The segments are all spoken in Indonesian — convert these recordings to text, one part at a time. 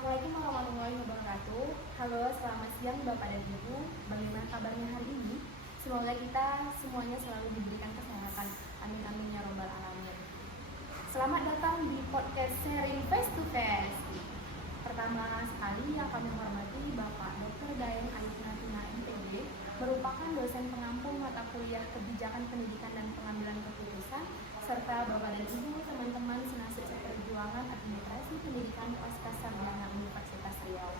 Assalamualaikum warahmatullahi wabarakatuh. Halo, selamat siang Bapak dan Ibu. Bagaimana kabarnya hari ini? Semoga kita semuanya selalu diberikan kesehatan. Amin amin ya robbal alamin. Selamat datang di podcast sharing face to face. Pertama sekali yang kami hormati Bapak Dr. Daeng Ayunatina MPD, merupakan dosen pengampu mata kuliah Kebijakan Pendidikan dan Pengambilan Keputusan, serta Bapak dan Ibu teman-teman senasib seperjuangan administrasi pendidikan pasca sarjana Universitas Riau.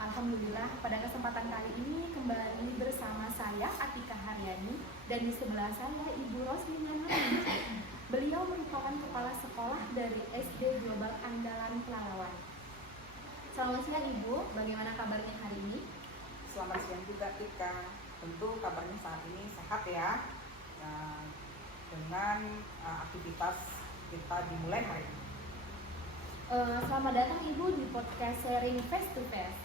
Alhamdulillah, pada kesempatan kali ini kembali bersama saya Atika Haryani dan di sebelah saya Ibu Roslina Nurhaliza. Beliau merupakan kepala sekolah dari SD Global Andalan Pelalawan. Selamat siang Ibu, bagaimana kabarnya hari ini? Selamat siang juga Tika. Tentu kabarnya saat ini sehat ya. Dengan aktivitas kita dimulai hari ini. Selamat datang Ibu di podcast sharing face to face.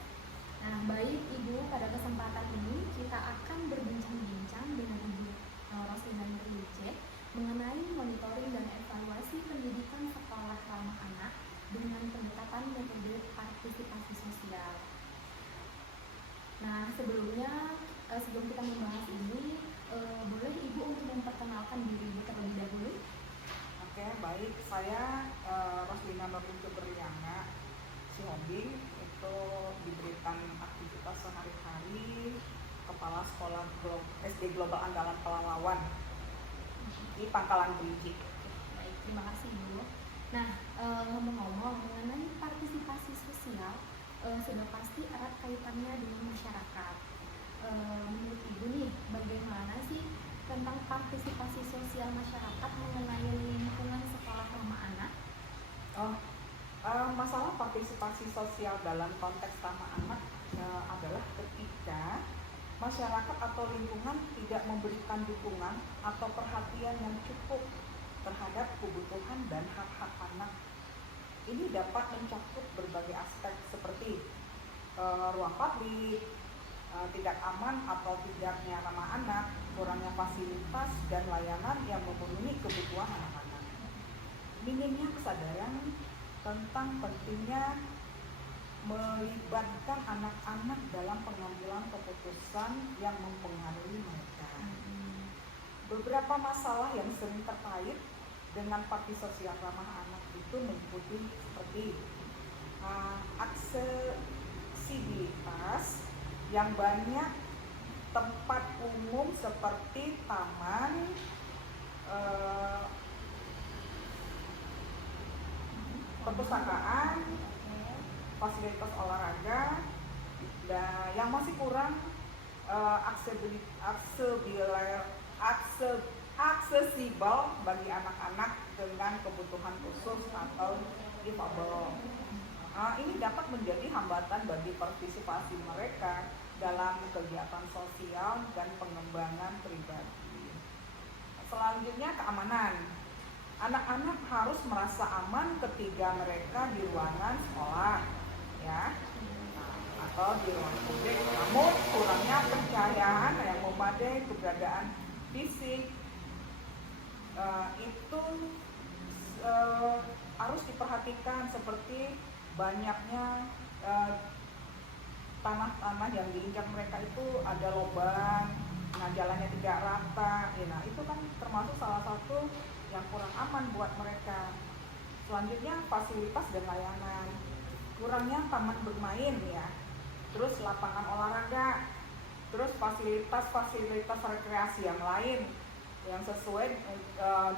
Nah, baik Ibu, pada kesempatan ini kita akan berbincang-bincang dengan Ibu Roslina Nurhaliza mengenai monitoring dan evaluasi pendidikan sekolah ramah anak dengan pendekatan metode partisipasi sosial. Nah, sebelum kita membahas ini, boleh Ibu untuk memperkenalkan diri Ibu terlebih dahulu? Oke, baik. Saya Roslina Nurhaliza Sihombing, itu diberikan aktivitas sehari-hari kepala sekolah SD Global Andalan Pelalawan di Pangkalan Belincing. Baik, terima kasih Ibu. Nah, ngomong-ngomong mengenai partisipasi sosial, sudah pasti erat kaitannya dengan masyarakat. Menurut Ibu nih, bagaimana sih tentang partisipasi sosial masyarakat mengenai lingkungan sekolah ramah anak? Masalah partisipasi sosial dalam konteks ramah anak adalah ketika masyarakat atau lingkungan tidak memberikan dukungan atau perhatian yang cukup terhadap kebutuhan dan hak-hak anak. Ini dapat mencakup berbagai aspek seperti ruang publik, tidak aman atau tidaknya ramah anak, kurangnya fasilitas dan layanan yang memenuhi kebutuhan anak-anak. Minimnya kesadaran tentang pentingnya melibatkan anak-anak dalam pengambilan keputusan yang mempengaruhi mereka. Beberapa masalah yang sering terkait dengan partisipasi sosial ramah anak itu meliputi seperti aksesibilitas yang banyak tempat umum seperti taman, perpustakaan, fasilitas olahraga, dan yang masih kurang aksesibel bagi anak-anak dengan kebutuhan khusus atau difabel. Ini dapat menjadi hambatan bagi partisipasi mereka dalam kegiatan sosial dan pengembangan pribadi. Selanjutnya, keamanan. Anak-anak harus merasa aman ketika mereka di ruangan sekolah, ya, atau di ruang publik. Namun kurangnya pencahayaan yang memadai, keberadaan fisik itu harus diperhatikan, seperti banyaknya tanah-tanah yang diinjak mereka itu ada lubang, jalannya tidak rata. Nah, itu kan termasuk salah satu yang kurang aman buat mereka. Selanjutnya, fasilitas dan layanan. Kurangnya taman bermain ya. Terus lapangan olahraga. Terus fasilitas rekreasi yang lain yang sesuai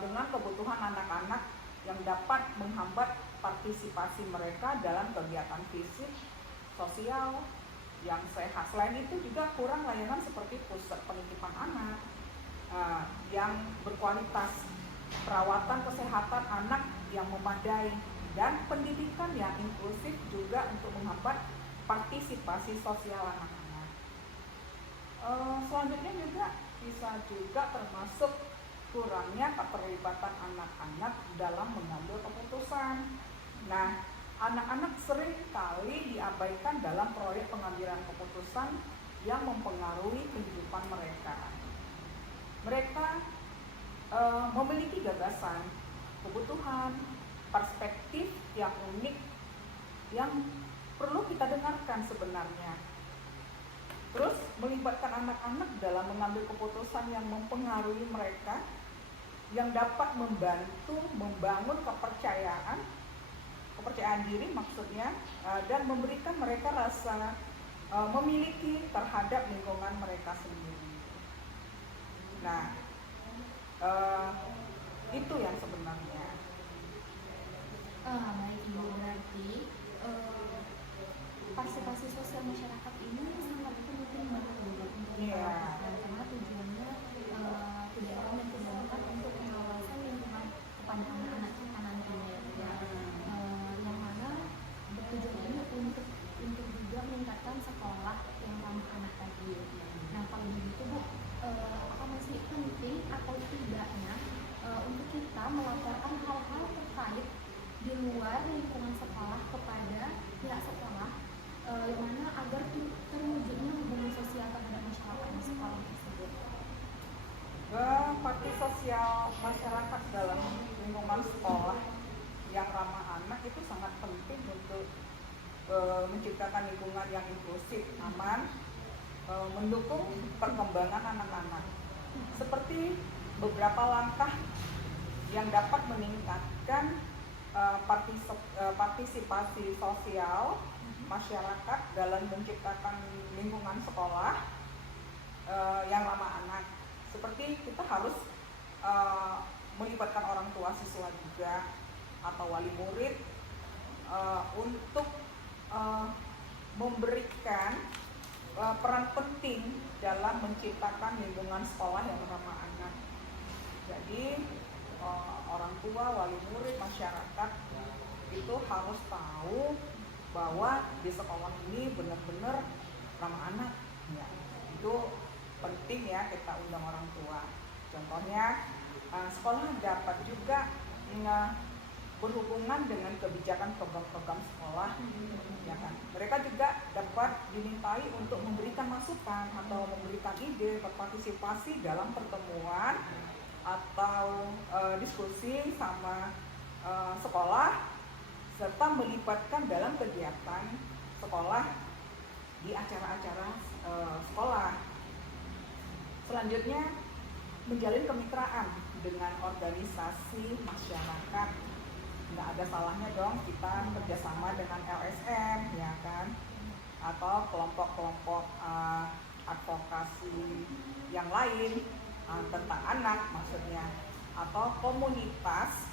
dengan kebutuhan anak-anak yang dapat menghambat partisipasi mereka dalam kegiatan fisik, sosial yang sehat. Selain itu juga kurang layanan seperti pusat penitipan anak yang berkualitas, perawatan kesehatan anak yang memadai, dan pendidikan yang inklusif juga untuk menghambat partisipasi sosial anak-anak. Selanjutnya bisa juga termasuk kurangnya keterlibatan anak-anak dalam mengambil keputusan. Nah, anak-anak sering kali diabaikan dalam proyek pengambilan keputusan yang mempengaruhi kehidupan mereka. Mereka memiliki gagasan, kebutuhan, perspektif yang unik yang perlu kita dengarkan sebenarnya. Terus melibatkan anak-anak dalam mengambil keputusan yang mempengaruhi mereka, yang dapat membantu membangun kepercayaan diri maksudnya, dan memberikan mereka rasa memiliki terhadap lingkungan mereka sendiri. Nah, itu yang sebenarnya. Baik Ibu, berarti partisipasi sosial masyarakat ini sangat penting banget Ibu untuk dilakukan, karena tujuannya tidak lain dan tidak bukan untuk pengawasan lingkungan kepada anak-anak kita nantinya ya. Yang mana tujuan ini untuk juga meningkatkan sekolah yang ramah anak tadi. Nah kalau begitu Bu, apa masih penting atau tidaknya untuk kita melaporkan hal-hal terkait di luar lingkungan sekolah kepada pihak sekolah, yang mana agar terwujudnya hubungan sosial terhadap masyarakat di sekolah tersebut? Bakti sosial masyarakat dalam lingkungan sekolah yang ramah anak itu sangat penting untuk menciptakan lingkungan yang inklusif, aman, mendukung perkembangan anak-anak. Seperti beberapa langkah yang dapat meningkatkan partisipasi sosial masyarakat dalam menciptakan lingkungan sekolah yang ramah anak. Seperti kita harus melibatkan orang tua siswa juga atau wali murid untuk memberikan peran penting dalam menciptakan lingkungan sekolah yang ramah anak. Jadi orang tua, wali murid, masyarakat itu harus tahu bahwa di sekolah ini benar-benar ramah anak. Ya, itu penting ya kita undang orang tua. Contohnya sekolah dapat juga berhubungan dengan kebijakan program-program sekolah, ya kan. Mereka juga dapat dimintai untuk memberikan masukan atau memberikan ide, berpartisipasi dalam pertemuan atau diskusi sama sekolah, serta melibatkan dalam kegiatan sekolah di acara-acara sekolah. Selanjutnya, menjalin kemitraan dengan organisasi masyarakat. Nggak ada salahnya dong kita kerjasama dengan LSM, ya kan, atau kelompok-kelompok advokasi yang lain tentang anak maksudnya, atau komunitas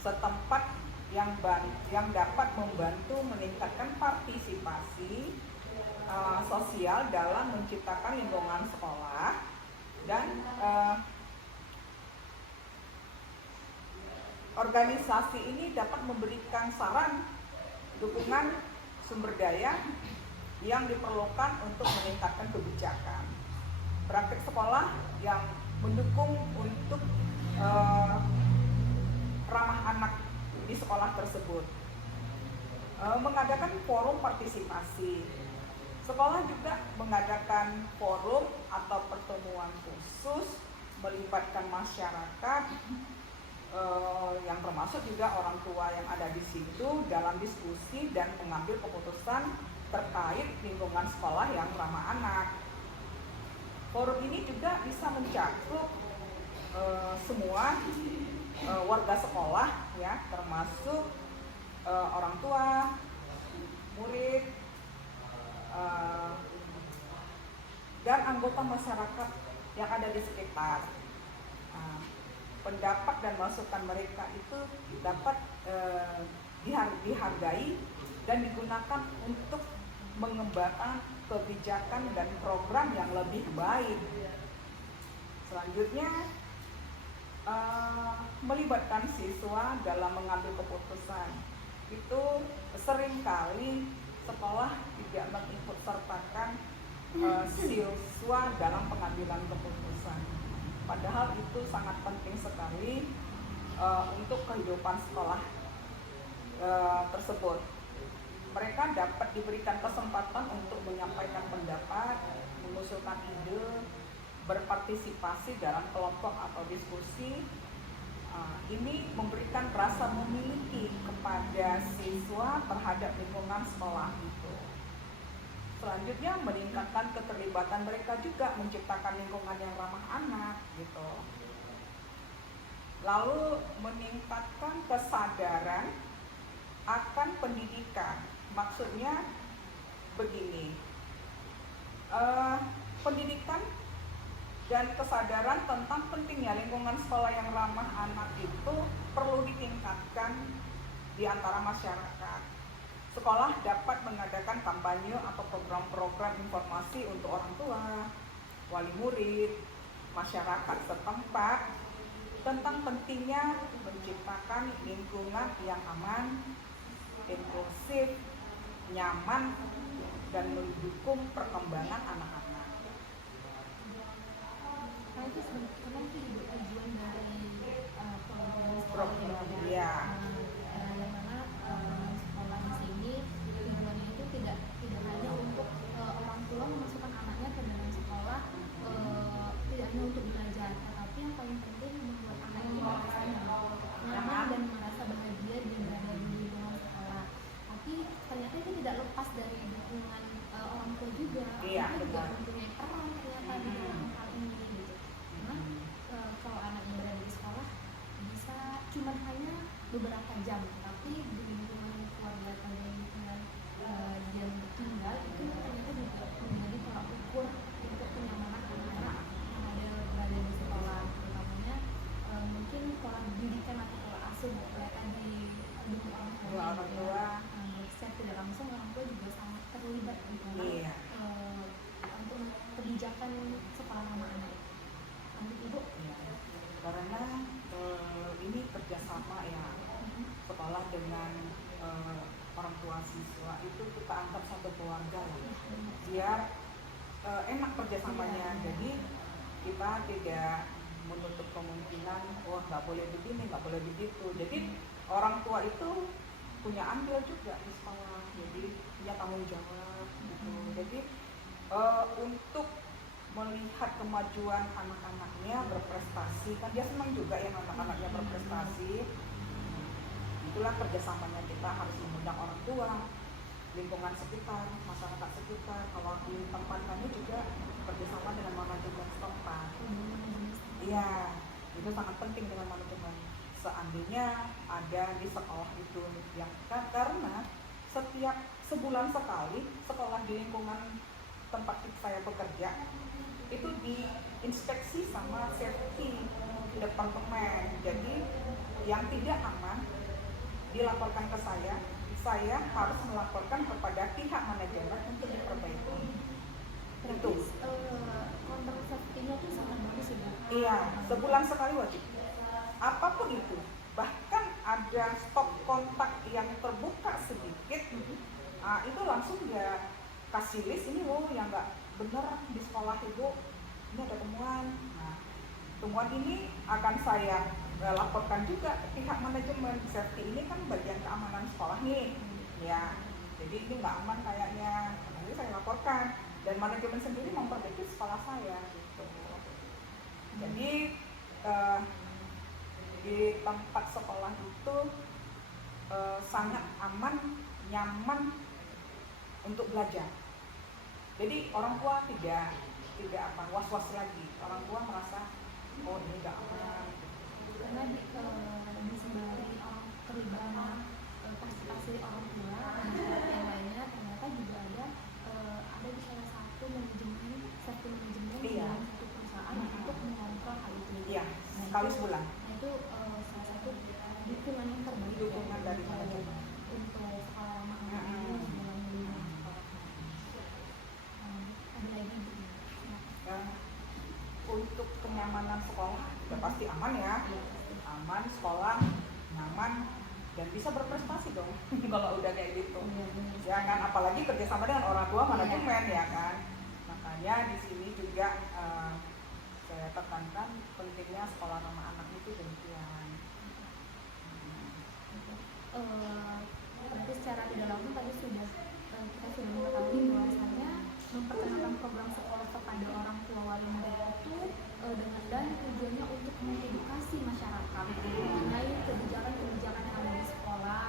setempat yang dapat membantu meningkatkan partisipasi sosial dalam menciptakan lingkungan sekolah. Dan organisasi ini dapat memberikan saran, dukungan, sumber daya yang diperlukan untuk meningkatkan kebijakan. Praktik sekolah yang mendukung untuk ramah anak di sekolah tersebut. Mengadakan forum partisipasi. Sekolah juga mengadakan forum atau pertemuan khusus melibatkan masyarakat, yang termasuk juga orang tua yang ada di situ dalam diskusi dan mengambil keputusan terkait lingkungan sekolah yang ramah anak. Forum ini juga bisa mencakup semua warga sekolah, ya, termasuk orang tua, murid, dan anggota masyarakat yang ada di sekitar. Pendapat dan masukan mereka itu dapat dihargai dan digunakan untuk mengembangkan kebijakan dan program yang lebih baik. Selanjutnya, melibatkan siswa dalam mengambil keputusan. Itu seringkali sekolah tidak mengikut sertakan siswa dalam pengambilan keputusan. Padahal itu sangat penting sekali untuk kehidupan sekolah tersebut. Mereka dapat diberikan kesempatan untuk menyampaikan pendapat, mengusulkan ide, berpartisipasi dalam kelompok atau diskusi. Ini memberikan rasa memiliki kepada siswa terhadap lingkungan sekolah itu. Selanjutnya meningkatkan keterlibatan mereka juga, menciptakan lingkungan yang ramah anak gitu. Lalu meningkatkan kesadaran akan pendidikan. Maksudnya begini, pendidikan dan kesadaran tentang pentingnya lingkungan sekolah yang ramah anak itu perlu ditingkatkan di antara masyarakat. Sekolah dapat mengadakan kampanye atau program-program informasi untuk orang tua, wali murid, masyarakat setempat tentang pentingnya menciptakan lingkungan yang aman, inklusif, nyaman, dan mendukung perkembangan anak-anak. Nah itu sebenarnya itu juga tujuan dari Program ya. Yang mana sekolah di sini tujuannya itu tidak hanya untuk orang tua memasukkan anaknya ke dalam sekolah, tidak hanya untuk belajar, tetapi yang paling penting membuat anak ini merasa nyaman dan merasa bahagia dan berada di lingkungan sekolah. Tapi ternyata itu tidak lepas dari dukungan orang tua juga. Iya, Itu juga benar. mempunyai peran ternyata di dalam hal ini gitu. Karena kalau anaknya berada di sekolah bisa cuma hanya beberapa jam, tapi di lingkungan keluarga atau di lingkungan dia tinggal itu ternyata juga menjadi tolak ukur untuk kenyamanan anak-anak yang ada berada di sekolah, terutamanya mungkin pola pendidikan atau pola asuh mereka di lingkungan Orang tua. secara tidak langsung orang tua juga sangat terlibat di dalam Iya. untuk kebijakan sekolah ramah anak. Lanjut Ibu. Ya, karena ini kerjasama ya, sekolah dengan orang tua siswa itu kita anggap satu keluarga lah, biar enak kerjasamanya. Jadi kita tidak menutup kemungkinan, wah nggak boleh begini, nggak boleh begitu. Jadi orang tua itu punya andil juga di sekolah, jadi punya tanggung jawab gitu. Jadi untuk melihat kemajuan anak-anaknya berprestasi, kan dia senang juga ya anak-anaknya berprestasi. Itulah kerjasamanya, kita harus mengundang orang tua, lingkungan sekitar, masyarakat sekitar. Kalau di tempat kami juga kerjasama dengan manajemen setempat. Iya, itu sangat penting dengan manajemen. Seandainya ada di sekolah itu yang karena setiap sebulan sekali sekolah di lingkungan tempat saya bekerja itu diinspeksi sama safety departemen. Jadi yang tidak aman dilaporkan ke saya harus melaporkan kepada pihak manajemen untuk diperbaiki. Itu. Kontrak safety-nya itu sangat bagus ya. Iya, sebulan sekali wajib. Apapun itu, bahkan ada stop kontak yang terbuka sedikit, itu langsung dia kasih list, ini loh yang nggak benar di sekolah ibu, ini ada temuan. Nah, temuan ini akan saya laporkan juga ke pihak manajemen. Safety ini kan bagian keamanan sekolah nih, ya. Jadi ini nggak aman kayaknya, nanti saya laporkan. Dan manajemen sendiri memperbaiki sekolah saya gitu. Jadi di tempat sekolah itu sangat aman, nyaman untuk belajar. Jadi orang tua tidak was-was lagi. Orang tua merasa oh ini nggak aman. Karena disembari terlibat partisipasi orang tua dan yang lainnya, ternyata juga ada di salah satu manajemen di dalam satu perusahaan untuk mengontrol hal itu. Iya, sekali sebulan. Itu salah satu dukungan yang terbaik Dukungan dari manajemen untuk sekolah ramah anak ini dalam lingkungan sekolah. Ada lagi untuk kenyamanan sekolah sudah pasti aman ya, aman sekolah nyaman dan bisa berprestasi dong kalau udah kayak gitu. Ya kan, apalagi kerjasama dengan orang tua manajemen ya kan. Makanya di sini juga saya tekankan pentingnya sekolah ramah anak itu demikian. Berarti secara tidak langsung tadi kita sudah mengetahui bahwasannya memperkenalkan program sekolah kepada orang tua wali murid itu dan tujuannya untuk mengedukasi masyarakat mengenai kebijakan-kebijakan yang ada di sekolah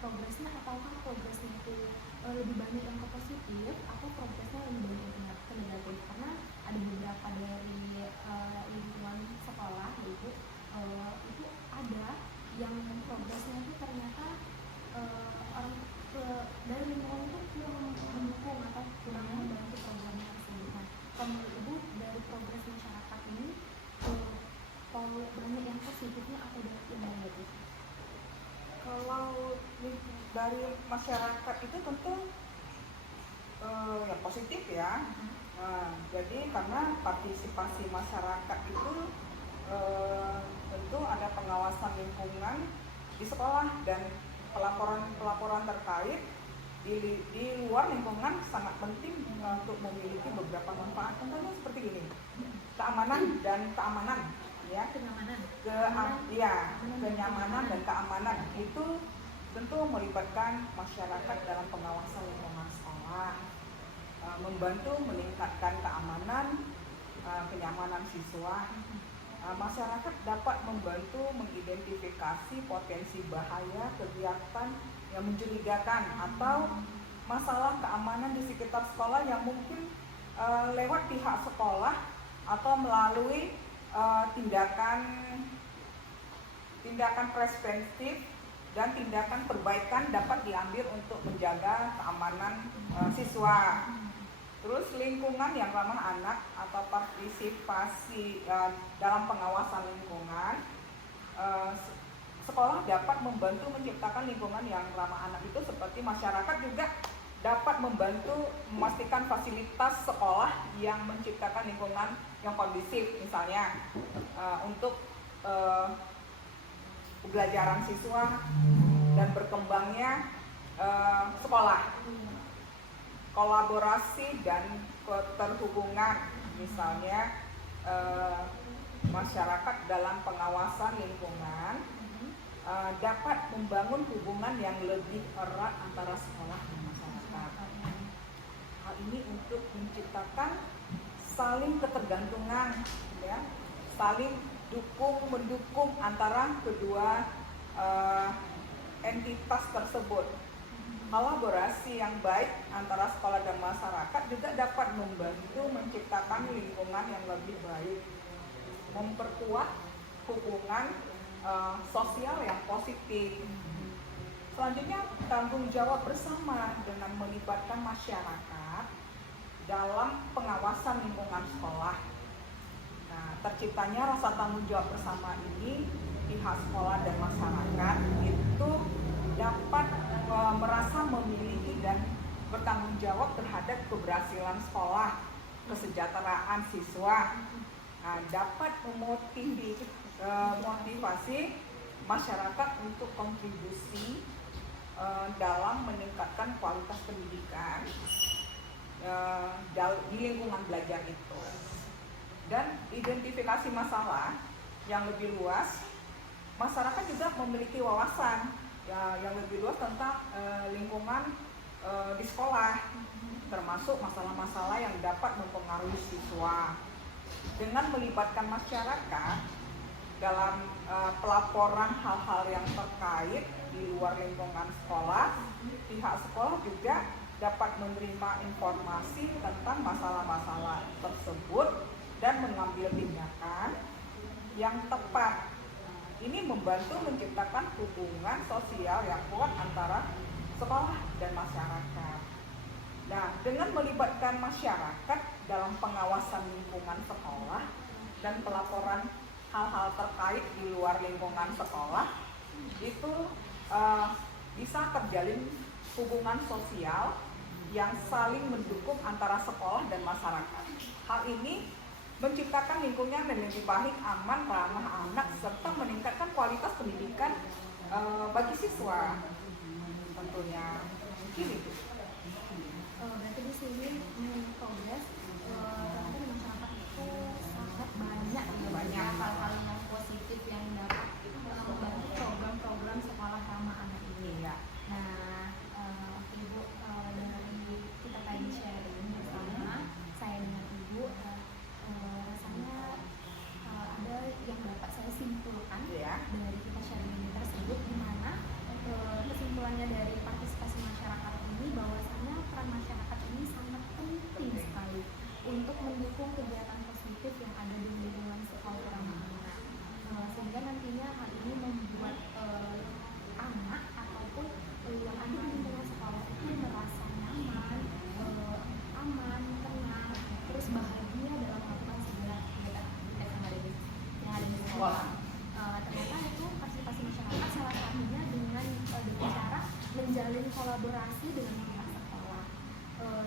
progresnya, ataukah progresnya itu lebih banyak yang ke positif atau progresnya lebih banyak yang ke negatif, karena ada beberapa dari lingkungan sekolah itu itu ada yang progresnya itu ternyata orang dari lingkungan itu kurang mendukung atau kurang membantu programnya tersebut. Nah, kalau menurut Ibu dari progres masyarakat ini kalau banyak yang positifnya atau banyak yang negatif? Kalau dari masyarakat itu tentu yang positif ya. Nah, jadi karena partisipasi masyarakat itu tentu ada pengawasan lingkungan di sekolah dan pelaporan terkait di luar lingkungan sangat penting untuk memiliki beberapa manfaat. Contohnya seperti ini, keamanan dan keamanan, ya. Kenyamanan dan keamanan itu tentu melibatkan masyarakat dalam pengawasan lingkungan sekolah, membantu meningkatkan keamanan, kenyamanan siswa. Masyarakat dapat membantu mengidentifikasi potensi bahaya kegiatan yang mencurigakan atau masalah keamanan di sekitar sekolah yang mungkin lewat pihak sekolah atau melalui tindakan preventif dan tindakan perbaikan dapat diambil untuk menjaga keamanan siswa. Terus lingkungan yang ramah anak atau partisipasi dalam pengawasan lingkungan, sekolah dapat membantu menciptakan lingkungan yang ramah anak itu seperti masyarakat juga dapat membantu memastikan fasilitas sekolah yang menciptakan lingkungan yang kondusif, misalnya untuk pembelajaran siswa dan berkembangnya sekolah. Kolaborasi dan keterhubungan, misalnya masyarakat dalam pengawasan lingkungan dapat membangun hubungan yang lebih erat antara sekolah dan masyarakat. Hal ini untuk menciptakan saling ketergantungan, ya, saling mendukung antara kedua entitas tersebut. Kolaborasi yang baik antara sekolah dan masyarakat juga dapat membantu menciptakan lingkungan yang lebih baik, memperkuat hubungan sosial yang positif. Selanjutnya, tanggung jawab bersama dengan melibatkan masyarakat dalam pengawasan lingkungan sekolah. Nah, terciptanya rasa tanggung jawab bersama ini, pihak sekolah dan masyarakat itu dapat merasa memiliki dan bertanggung jawab terhadap keberhasilan sekolah, kesejahteraan siswa. Nah, dapat memotivasi masyarakat untuk kontribusi dalam meningkatkan kualitas pendidikan di lingkungan belajar itu. Dan identifikasi masalah yang lebih luas, masyarakat juga memiliki wawasan yang lebih luas tentang lingkungan di sekolah, termasuk masalah-masalah yang dapat mempengaruhi siswa. Dengan melibatkan masyarakat dalam pelaporan hal-hal yang terkait di luar lingkungan sekolah, pihak sekolah juga dapat menerima informasi tentang masalah-masalah tersebut dan mengambil tindakan yang tepat. Ini membantu menciptakan hubungan sosial yang kuat antara sekolah dan masyarakat. Nah, dengan melibatkan masyarakat dalam pengawasan lingkungan sekolah dan pelaporan hal-hal terkait di luar lingkungan sekolah, itu bisa terjalin hubungan sosial yang saling mendukung antara sekolah dan masyarakat. Hal ini menciptakan lingkungan yang lebih baik, aman, ramah anak, serta meningkatkan kualitas pendidikan bagi siswa. Tentunya mungkin itu. Berarti di sini progres ternyata di masyarakat itu sangat banyak hal-hal yang positif yang dapat membantu program-program sekolah ramah anak ini. Ya. Nah, Ibu, dari kita tadi sharing bersama saya dengan Ibu, rasanya ada yang dapat saya simpulkan dari kita sharing ini tersebut, di mana kesimpulan menjalin kolaborasi dengan pihak sekolah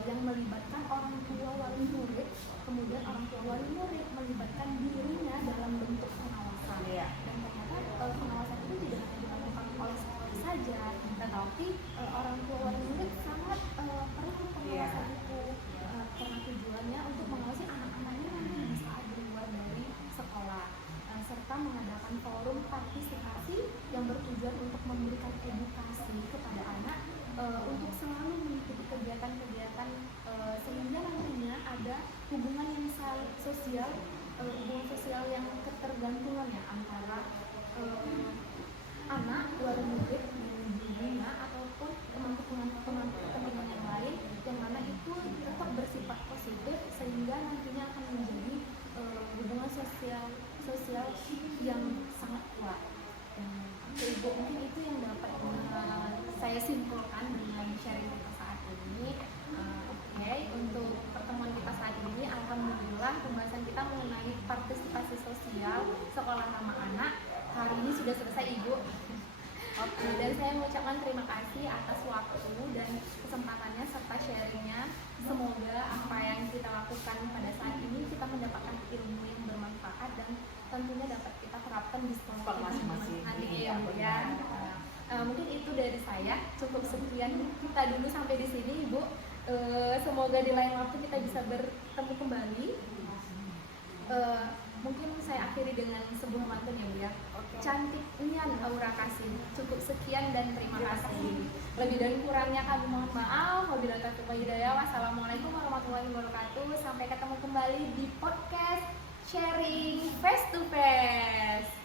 yang melibatkan orang tua wali murid, kemudian orang tua wali murid melibatkan dirinya dalam bentuk pengawasan. Dan ternyata pengawasan itu tidak hanya dilakukan oleh sekolah saja, tetapi orang tua wali murid sangat perlu pengawasan itu karena tujuannya untuk mengawasi anak-anaknya nanti di saat berbuat dari sekolah, serta mengadakan forum partisipasi yang bertujuan untuk memberikan edukasi kepada anak untuk selalu mengikuti kegiatan-kegiatan sehingga nantinya ada hubungan yang sosial, hubungan sosial yang ketergantungan ya antara anak wali murid dengan gurunya ataupun teman-teman kepentingan yang lain, yang mana itu tetap bersifat positif sehingga nantinya akan menjadi hubungan sosial yang sangat kuat. Ibu, mungkin itu yang dapat saya simpulkan dengan sharing kita saat ini. Oke, untuk pertemuan kita saat ini, alhamdulillah pembahasan kita mengenai partisipasi sosial sekolah ramah anak hari ini sudah selesai, Ibu. Dan saya mengucapkan terima kasih atas waktu dan kesempatannya serta sharingnya. Semoga apa yang kita lakukan pada saat ini kita mendapatkan ilmu yang bermanfaat dan tentunya dapat kita terapkan di sekolah masing-masing. Nanti ya, Bu ya. Mungkin itu dari saya. Cukup sekian kita dulu sampai di sini, Ibu. Semoga di lain waktu kita bisa bertemu kembali. Mungkin saya akhiri dengan sebuah mantun ya, Bu ya. Cantiknya aura kasih. Cukup sekian dan terima kasih. Lebih dari kurangnya kami mohon maaf. Wabillahi taufiq wal hidayah. Wassalamualaikum warahmatullahi wabarakatuh. Sampai ketemu kembali di podcast sharing face to face.